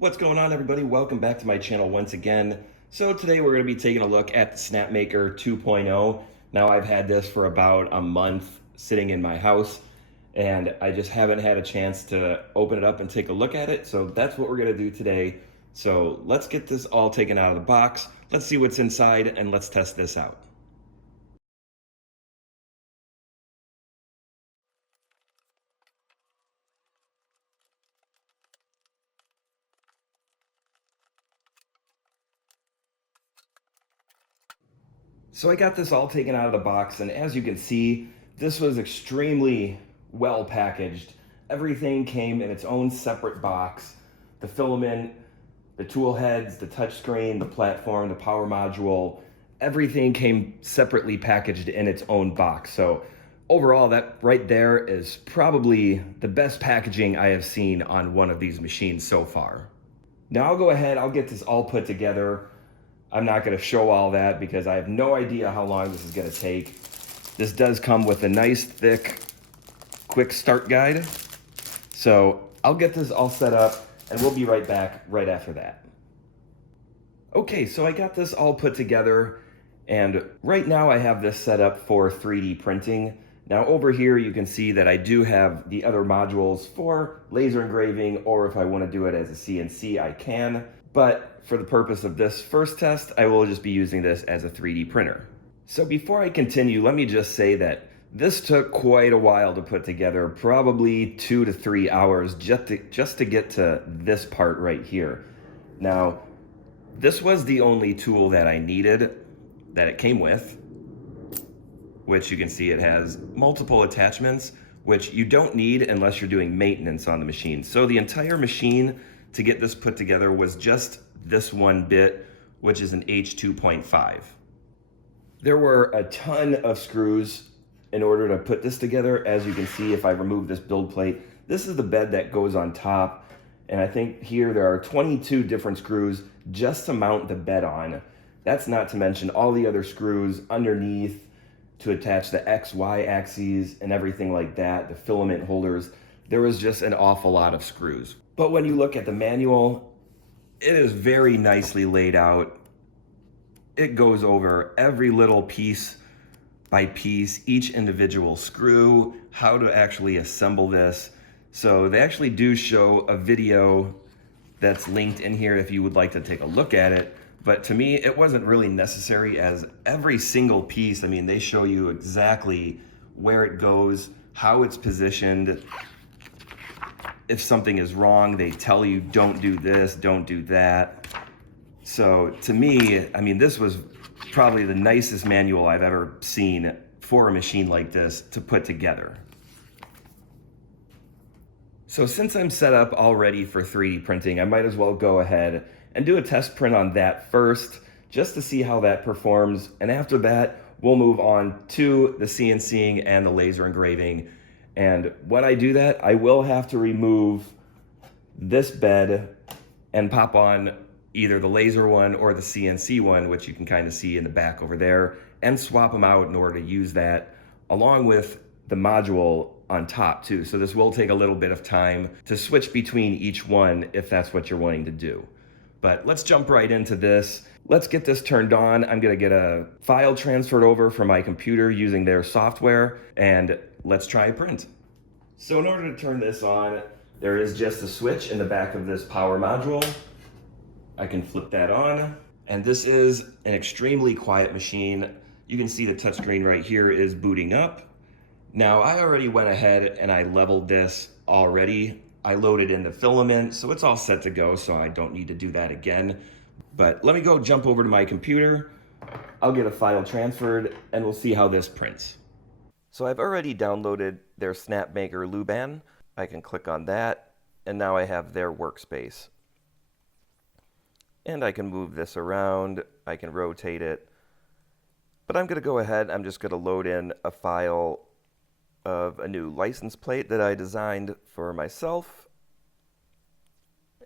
What's going on, everybody? Welcome back to my channel once again. So today we're going to be taking a look at the SnapMaker 2.0. Now I've had this for about a month sitting in my house and I just haven't had a chance to open it up and take a look at it. So that's what we're going to do today. So let's get this all taken out of the box. Let's see what's inside and let's test this out. So I got this all taken out of the box, and as you can see, this was extremely well packaged. Everything came in its own separate box. The filament, the tool heads, the touchscreen, the platform, the power module, everything came separately packaged in its own box. So overall, that right there is probably the best packaging I have seen on one of these machines so far. Now I'll go ahead, I'll get this all put together. I'm not going to show all that because I have no idea how long this is going to take. This does come with a nice thick quick start guide. So I'll get this all set up and we'll be right back right after that. Okay, so I got this all put together and right now I have this set up for 3D printing. Now over here you can see that I do have the other modules for laser engraving, or if I want to do it as a CNC I can. But for the purpose of this first test, I will just be using this as a 3D printer. So before I continue, let me just say that this took quite a while to put together, probably 2 to 3 hours just to get to this part right here. Now, this was the only tool that I needed that it came with, which you can see it has multiple attachments, which you don't need unless you're doing maintenance on the machine. So the entire machine to get this put together was just this one bit, which is an H2.5. There were a ton of screws in order to put this together. As you can see, if I remove this build plate, this is the bed that goes on top. And I think here there are 22 different screws just to mount the bed on. That's not to mention all the other screws underneath to attach the X, Y axes and everything like that, the filament holders. There was just an awful lot of screws. But when you look at the manual, it is very nicely laid out. It goes over every little piece by piece, each individual screw, how to actually assemble this. So they actually do show a video that's linked in here if you would like to take a look at it. But to me, it wasn't really necessary, as every single piece, I mean, they show you exactly where it goes, how it's positioned. If something is wrong, they tell you don't do this, don't do that. So to me, I mean, this was probably the nicest manual I've ever seen for a machine like this to put together. So since I'm set up already for 3D printing, I might as well go ahead and do a test print on that first, just to see how that performs. And after that, we'll move on to the CNCing and the laser engraving. And when I do that, I will have to remove this bed and pop on either the laser one or the CNC one, which you can kind of see in the back over there, and swap them out in order to use that, along with the module on top too. So this will take a little bit of time to switch between each one if that's what you're wanting to do. But let's jump right into this. Let's get this turned on. I'm gonna get a file transferred over from my computer using their software, and let's try a print. So in order to turn this on, there is just a switch in the back of this power module. I can flip that on, and this is an extremely quiet machine. You can see the touchscreen right here is booting up. Now I already went ahead and I leveled this already. I loaded in the filament, so it's all set to go, so I don't need to do that again. But let me go jump over to my computer. I'll get a file transferred and we'll see how this prints. So I've already downloaded their SnapMaker Luban. I can click on that, and now I have their workspace. And I can move this around, I can rotate it. But I'm gonna go ahead, I'm just gonna load in a file of a new license plate that I designed for myself.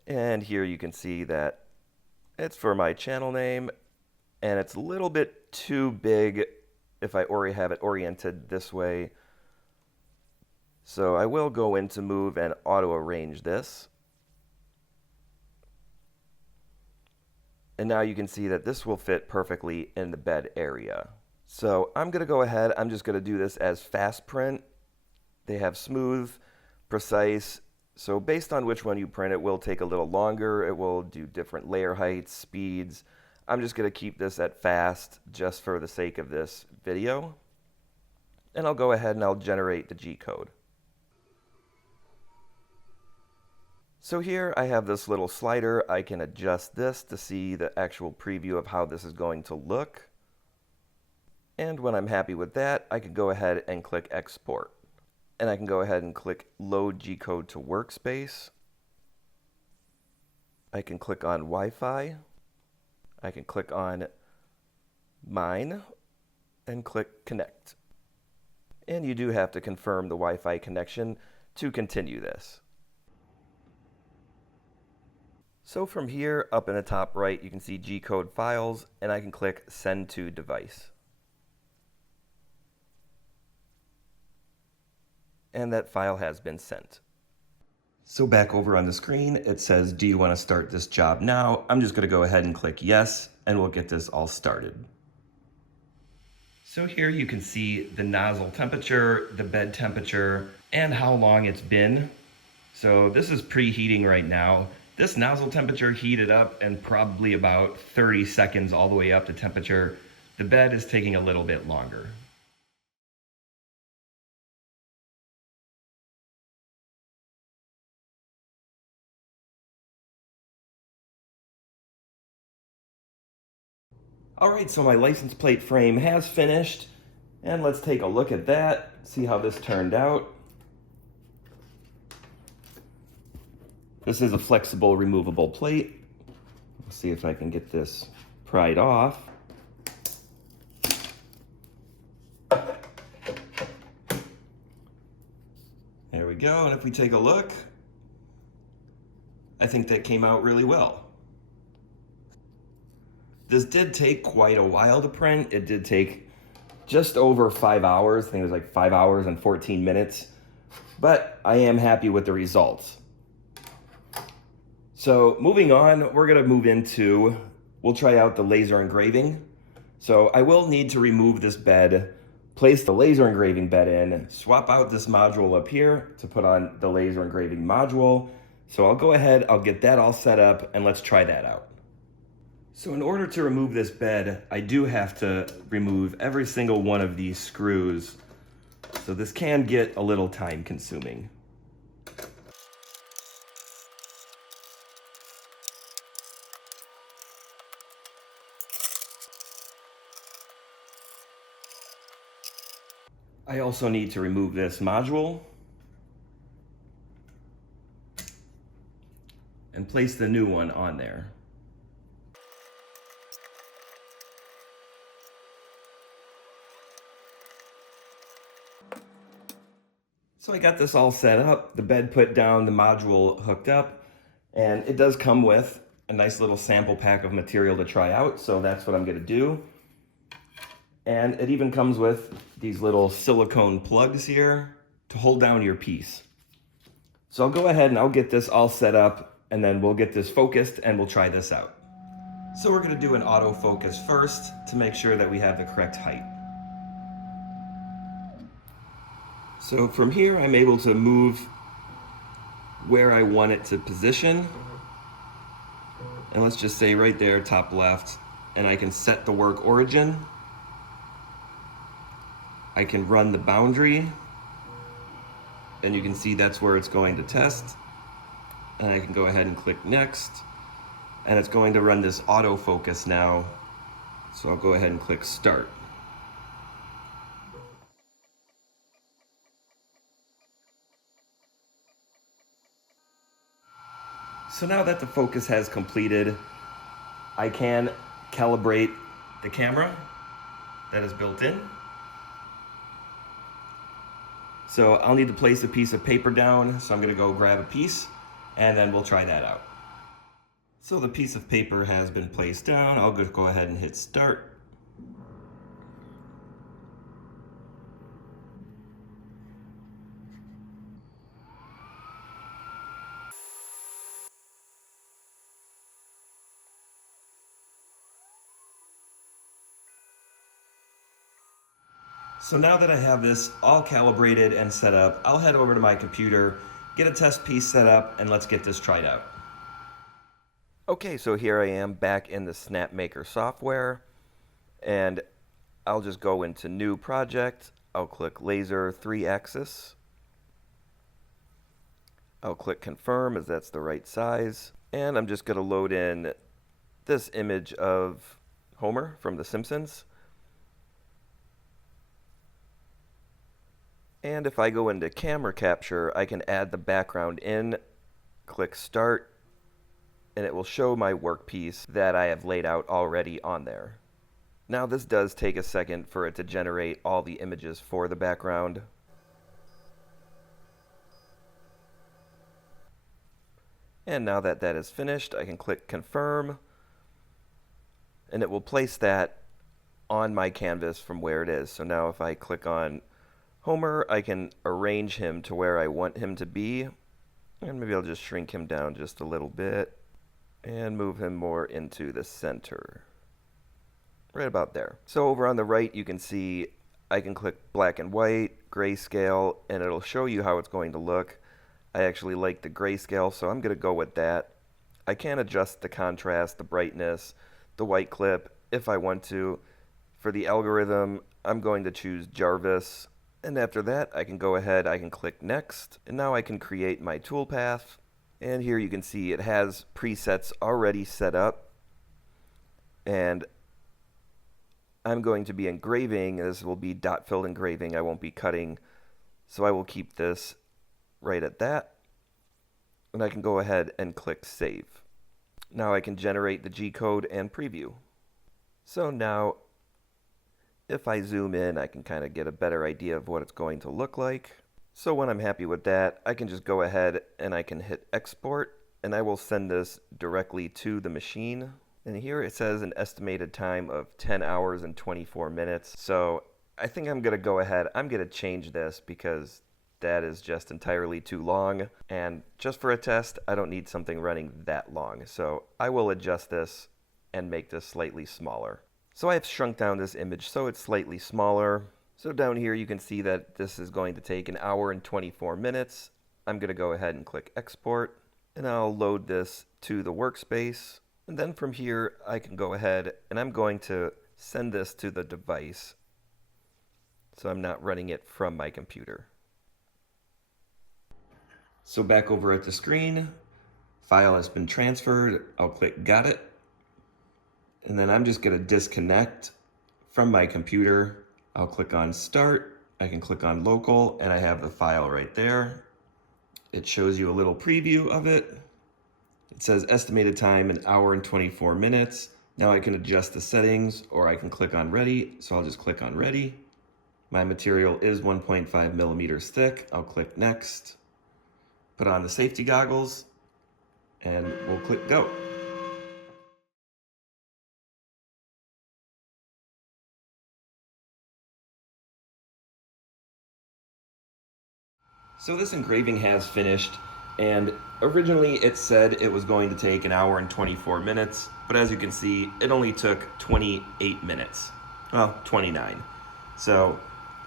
And here you can see that it's for my channel name, and it's a little bit too big if I already have it oriented this way. So I will go into Move and auto arrange this. And now you can see that this will fit perfectly in the bed area. So I'm going to go ahead, I'm just going to do this as fast print. They have smooth, precise, so based on which one you print, it will take a little longer. It will do different layer heights, speeds. I'm just going to keep this at fast just for the sake of this video. And I'll go ahead and I'll generate the G code. So here I have this little slider. I can adjust this to see the actual preview of how this is going to look. And when I'm happy with that, I can go ahead and click Export. And I can go ahead and click Load G-Code to Workspace. I can click on Wi-Fi. I can click on Mine and click Connect. And you do have to confirm the Wi-Fi connection to continue this. So from here, up in the top right, you can see G-Code Files, and I can click Send to Device. And that file has been sent. So back over on the screen, it says, do you want to start this job now? I'm just going to go ahead and click yes, and we'll get this all started. So here you can see the nozzle temperature, the bed temperature, and how long it's been. So this is preheating right now. This nozzle temperature heated up in probably about 30 seconds all the way up to temperature. The bed is taking a little bit longer. Alright, so my license plate frame has finished, and let's take a look at that, see how this turned out. This is a flexible, removable plate. Let's see if I can get this pried off. There we go, and if we take a look, I think that came out really well. This did take quite a while to print. It did take just over 5 hours. I think it was like 5 hours and 14 minutes. But I am happy with the results. So moving on, we're gonna move into, we'll try out the laser engraving. So I will need to remove this bed, place the laser engraving bed in, swap out this module up here to put on the laser engraving module. So I'll go ahead, I'll get that all set up, and let's try that out. So in order to remove this bed, I do have to remove every single one of these screws. So this can get a little time consuming. I also need to remove this module and place the new one on there. So I got this all set up, the bed put down, the module hooked up, and it does come with a nice little sample pack of material to try out, so that's what I'm gonna do. And it even comes with these little silicone plugs here to hold down your piece. So I'll go ahead and I'll get this all set up, and then we'll get this focused and we'll try this out. So we're gonna do an autofocus first to make sure that we have the correct height. So from here, I'm able to move where I want it to position. And let's just say right there, top left, and I can set the work origin. I can run the boundary, and you can see that's where it's going to test. And I can go ahead and click next, and it's going to run this autofocus now. So I'll go ahead and click start. So now that the focus has completed, I can calibrate the camera that is built in. So I'll need to place a piece of paper down, so I'm gonna go grab a piece, and then we'll try that out. So the piece of paper has been placed down. I'll go ahead and hit start. So now that I have this all calibrated and set up, I'll head over to my computer, get a test piece set up, and let's get this tried out. Okay, so here I am back in the SnapMaker software, and I'll just go into New Project. I'll click Laser 3-axis. I'll click Confirm as that's the right size. And I'm just going to load in this image of Homer from The Simpsons. And if I go into Camera Capture, I can add the background in, click Start, and it will show my workpiece that I have laid out already on there. Now this does take a second for it to generate all the images for the background. And now that that is finished, I can click Confirm, and it will place that on my canvas from where it is. So now if I click on Homer, I can arrange him to where I want him to be, and maybe I'll just shrink him down just a little bit and move him more into the center. Right about there. So over on the right, you can see I can click black and white, grayscale, and it'll show you how it's going to look. I actually like the grayscale, so I'm going to go with that. I can adjust the contrast, the brightness, the white clip if I want to. For the algorithm, I'm going to choose Jarvis. And after that, I can go ahead, I can click Next. And now I can create my toolpath. And here you can see it has presets already set up. And I'm going to be engraving. This will be dot filled engraving. I won't be cutting. So I will keep this right at that. And I can go ahead and click Save. Now I can generate the G-code and preview. So now, if I zoom in, I can kind of get a better idea of what it's going to look like. So when I'm happy with that, I can just go ahead and I can hit Export, and I will send this directly to the machine. And here it says an estimated time of 10 hours and 24 minutes. So I think I'm going to go ahead, I'm going to change this because that is just entirely too long. And just for a test, I don't need something running that long. So I will adjust this and make this slightly smaller. So I have shrunk down this image so it's slightly smaller. So down here you can see that this is going to take an hour and 24 minutes. I'm going to go ahead and click Export, and I'll load this to the workspace. And then from here I can go ahead and I'm going to send this to the device so I'm not running it from my computer. So back over at the screen, file has been transferred. I'll click Got It. And then I'm just going to disconnect from my computer. I'll click on Start. I can click on Local, and I have the file right there. It shows you a little preview of it. It says estimated time an hour and 24 minutes. Now I can adjust the settings, or I can click on Ready. So I'll just click on Ready. My material is 1.5 millimeters thick. I'll click Next. Put on the safety goggles, and we'll click Go. So this engraving has finished, and originally it said it was going to take an hour and 24 minutes, but as you can see, it only took 28 minutes. Well, 29. So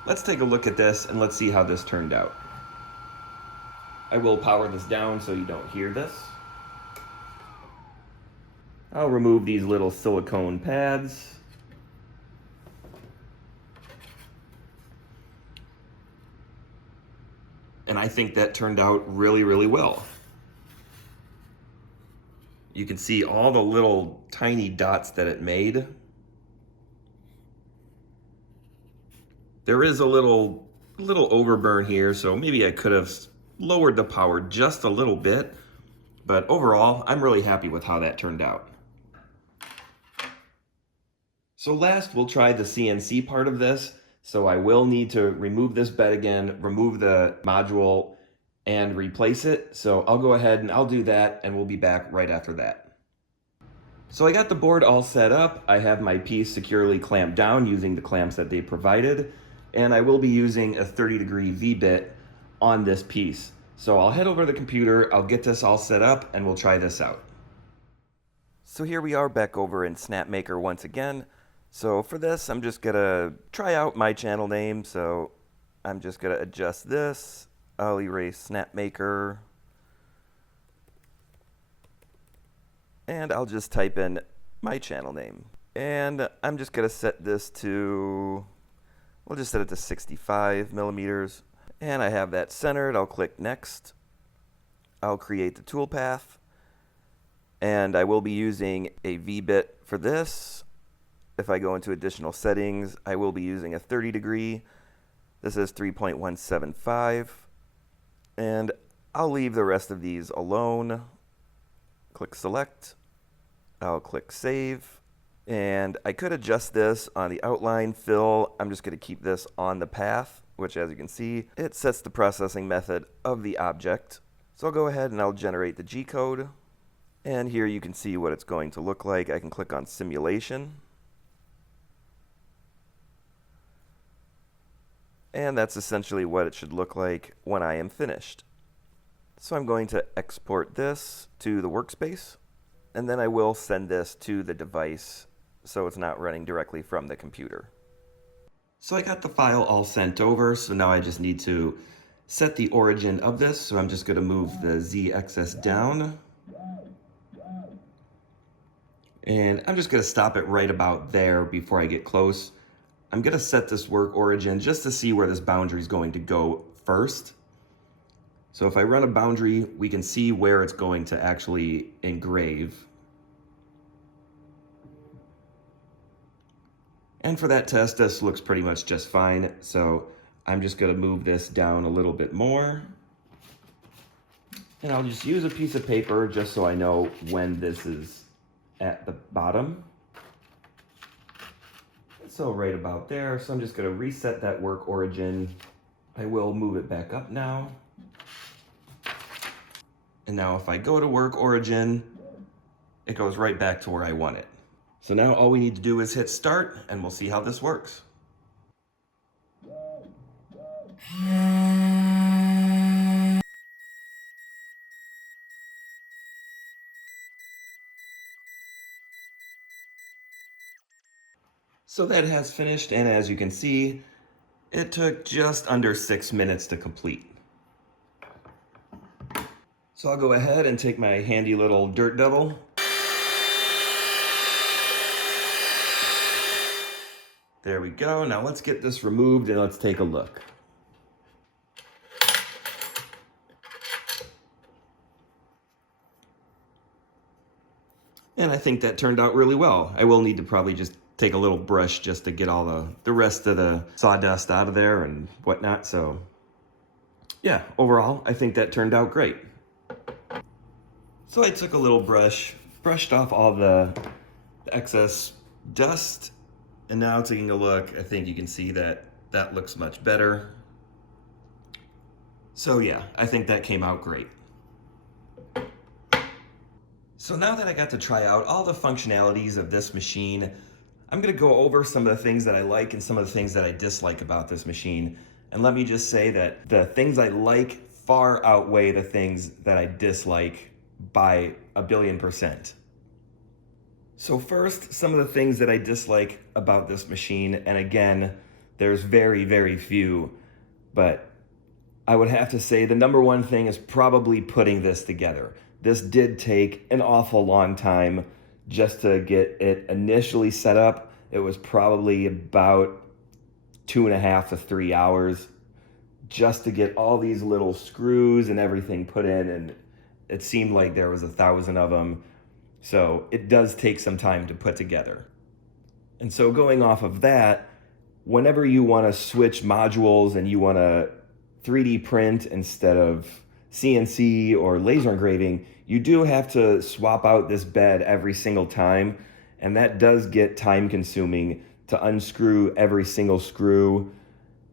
let's take a look at this and let's see how this turned out. I will power this down so you don't hear this. I'll remove these little silicone pads. And I think that turned out really, really well. You can see all the little tiny dots that it made. There is a little overburn here, so maybe I could have lowered the power just a little bit, but overall, I'm really happy with how that turned out. So last, we'll try the CNC part of this. So I will need to remove this bed again, remove the module, and replace it. So I'll go ahead and I'll do that, and we'll be back right after that. So I got the board all set up. I have my piece securely clamped down using the clamps that they provided, and I will be using a 30-degree V-bit on this piece. So I'll head over to the computer, I'll get this all set up, and we'll try this out. So here we are back over in SnapMaker once again. So for this, I'm just gonna try out my channel name. So I'm just gonna adjust this. I'll erase SnapMaker. And I'll just type in my channel name. And I'm just gonna set this to, we'll just set it to 65 millimeters. And I have that centered. I'll click next. I'll create the toolpath. And I will be using a V-bit for this. If I go into additional settings, I will be using a 30 degree. This is 3.175. And I'll leave the rest of these alone. Click select. I'll click save. And I could adjust this on the outline fill. I'm just going to keep this on the path, which as you can see, it sets the processing method of the object. So I'll go ahead and I'll generate the G-code. And here you can see what it's going to look like. I can click on simulation. And that's essentially what it should look like when I am finished. So I'm going to export this to the workspace, and then I will send this to the device so it's not running directly from the computer. So I got the file all sent over, so now I just need to set the origin of this. So I'm just going to move the Z-axis down. And I'm just going to stop it right about there before I get close. I'm going to set this work origin just to see where this boundary is going to go first. So if I run a boundary, we can see where it's going to actually engrave. And for that test, this looks pretty much just fine. So I'm just going to move this down a little bit more. And I'll just use a piece of paper just so I know when this is at the bottom. So right about there. So I'm just going to reset that work origin. I will move it back up now. And now if I go to work origin, it goes right back to where I want it. So now all we need to do is hit start and we'll see how this works. So that has finished, and as you can see, it took just under 6 minutes to complete. So I'll go ahead and take my handy little dirt devil. There we go. Now let's get this removed and let's take a look. And I think that turned out really well. I will need to probably just take a little brush just to get all the rest of the sawdust out of there and whatnot. So yeah, overall, I think that turned out great. So I took a little brush, brushed off all the excess dust, and now taking a look, I think you can see that that looks much better. So yeah, I think that came out great. So now that I got to try out all the functionalities of this machine, I'm gonna go over some of the things that I like and some of the things that I dislike about this machine. And let me just say that the things I like far outweigh the things that I dislike by 1,000,000,000%. So first, some of the things that I dislike about this machine, and again, there's very, very few, but I would have to say the number one thing is probably putting this together. This did take an awful long time just to get it initially set up. It was probably about 2.5 to 3 hours just to get all these little screws and everything put in, and it seemed like there was 1,000 of them. So it does take some time to put together. And so going off of that, whenever you want to switch modules and you want to 3D print instead of CNC or laser engraving, you do have to swap out this bed every single time. And that does get time consuming to unscrew every single screw,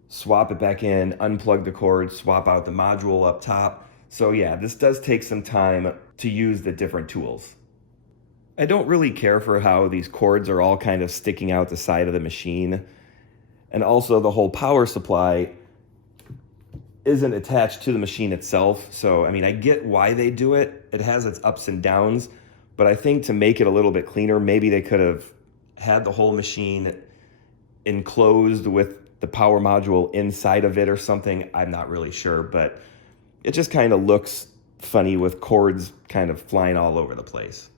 swap it back in, unplug the cord, swap out the module up top. So yeah, this does take some time to use the different tools. I don't really care for how these cords are all kind of sticking out the side of the machine. And also the whole power supply isn't attached to the machine itself. So, I mean, I get why they do it. It has its ups and downs, but I think to make it a little bit cleaner, maybe they could have had the whole machine enclosed with the power module inside of it or something. I'm not really sure, but it just kind of looks funny with cords kind of flying all over the place.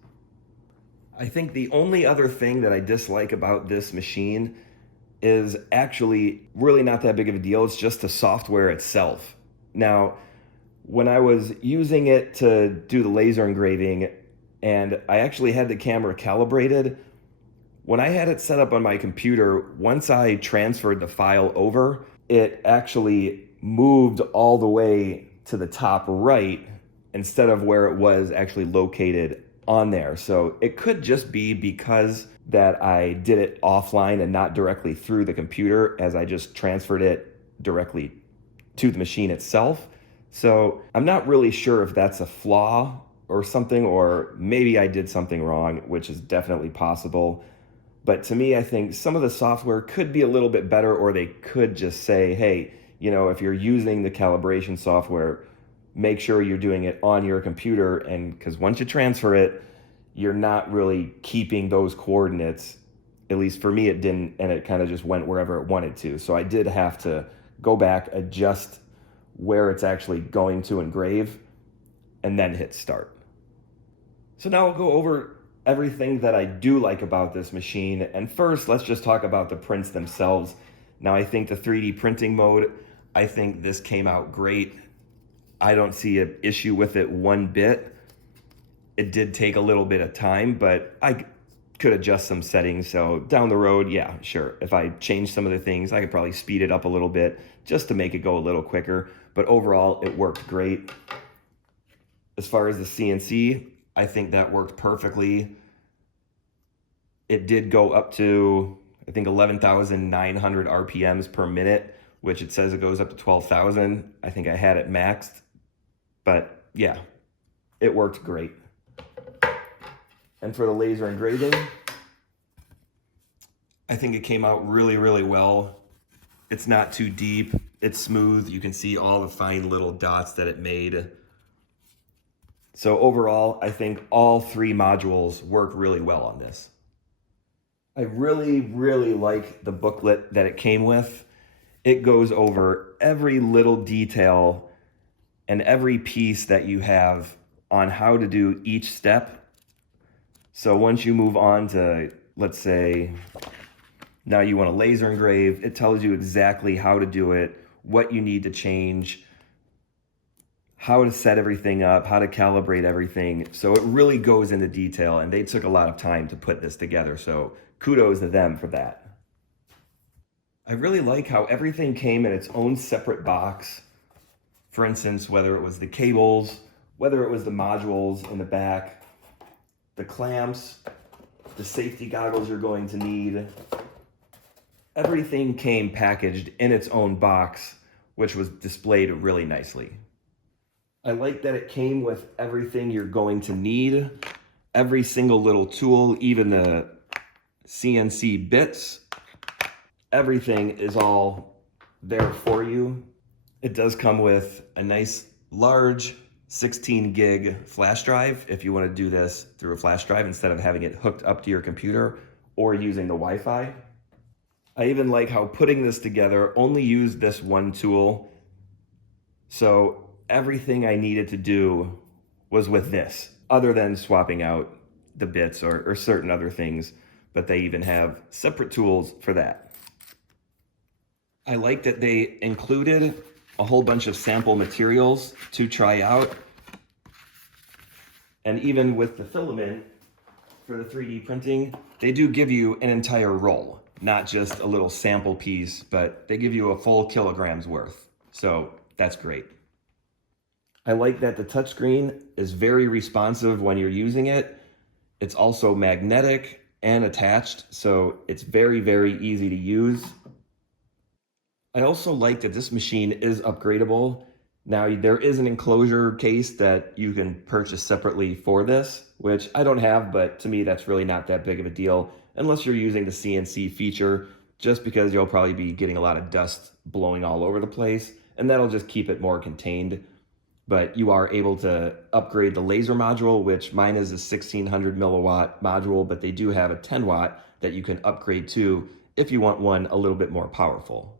I think the only other thing that I dislike about this machine is actually really not that big of a deal. It's just the software itself. Now, when I was using it to do the laser engraving and I actually had the camera calibrated, when I had it set up on my computer, once I transferred the file over, it actually moved all the way to the top right instead of where it was actually located on there. So it could just be because that I did it offline and not directly through the computer, as I just transferred it directly to the machine itself. So I'm not really sure if that's a flaw or something, or maybe I did something wrong, which is definitely possible. But to me, I think some of the software could be a little bit better, or they could just say, hey, you know, if you're using the calibration software, make sure you're doing it on your computer. And because once you transfer it, you're not really keeping those coordinates. At least for me, it didn't, and it kind of just went wherever it wanted to. So I did have to go back, adjust where it's actually going to engrave, and then hit start. So now I'll go over everything that I do like about this machine. And first, let's just talk about the prints themselves. Now, I think the 3D printing mode, I think this came out great. I don't see an issue with it one bit. It did take a little bit of time, but I could adjust some settings. So down the road, yeah, sure. If I change some of the things, I could probably speed it up a little bit just to make it go a little quicker. But overall, it worked great. As far as the CNC, I think that worked perfectly. It did go up to, I think, 11,900 RPMs per minute, which it says it goes up to 12,000. I think I had it maxed, but yeah, it worked great. And for the laser engraving, I think it came out really, really well. It's not too deep, it's smooth. You can see all the fine little dots that it made. So overall, I think all three modules work really well on this. I really, really like the booklet that it came with. It goes over every little detail and every piece that you have on how to do each step. So once you move on to, let's say, now you want to laser engrave, it tells you exactly how to do it, what you need to change, how to set everything up, how to calibrate everything. So it really goes into detail, and they took a lot of time to put this together. So kudos to them for that. I really like how everything came in its own separate box. For instance, whether it was the cables, whether it was the modules in the back, the clamps, the safety goggles you're going to need. Everything came packaged in its own box, which was displayed really nicely. I like that it came with everything you're going to need, every single little tool, even the CNC bits. Everything is all there for you. It does come with a nice large 16 gig flash drive if you want to do this through a flash drive instead of having it hooked up to your computer or using the Wi-Fi. I even like how putting this together only used this one tool. So everything I needed to do was with this, other than swapping out the bits or certain other things, but they even have separate tools for that. I like that they included a whole bunch of sample materials to try out. And even with the filament for the 3D printing, they do give you an entire roll, not just a little sample piece, but they give you a full kilogram's worth. So that's great. I like that the touchscreen is very responsive when you're using it. It's also magnetic and attached, so it's very, very easy to use. I also like that this machine is upgradable. Now, there is an enclosure case that you can purchase separately for this, which I don't have, but to me, that's really not that big of a deal unless you're using the CNC feature, just because you'll probably be getting a lot of dust blowing all over the place, and that'll just keep it more contained. But you are able to upgrade the laser module, which mine is a 1600 milliwatt module, but they do have a 10 watt that you can upgrade to if you want one a little bit more powerful.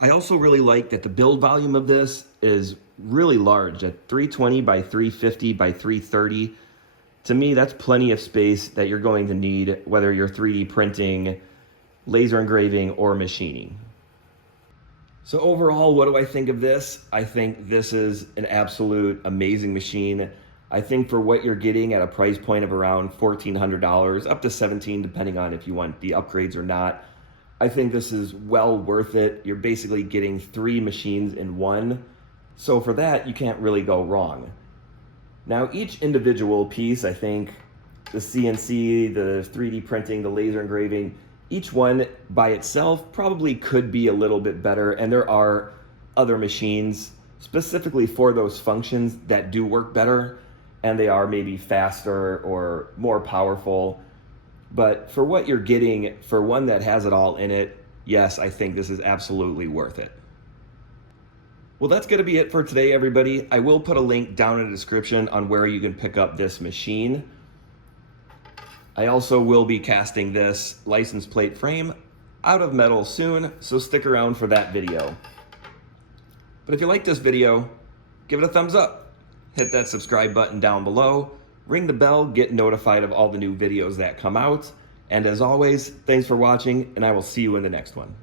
I also really like that the build volume of this is really large at 320 by 350 by 330. To me, that's plenty of space that you're going to need, whether you're 3D printing, laser engraving, or machining. So overall, what do I think of this? I think this is an absolute amazing machine. I think for what you're getting at a price point of around $1,400, up to $1,700, depending on if you want the upgrades or not, I think this is well worth it. You're basically getting 3 machines in one. So for that, you can't really go wrong. Now, each individual piece, I think the CNC, the 3D printing, the laser engraving, each one by itself probably could be a little bit better, and there are other machines specifically for those functions that do work better, and they are maybe faster or more powerful. But for what you're getting, for one that has it all in it, yes, I think this is absolutely worth it. Well, that's going to be it for today, everybody. I will put a link down in the description on where you can pick up this machine. I also will be casting this license plate frame out of metal soon, so stick around for that video. But if you like this video, give it a thumbs up. Hit that subscribe button down below. Ring the bell, get notified of all the new videos that come out. And as always, thanks for watching, and I will see you in the next one.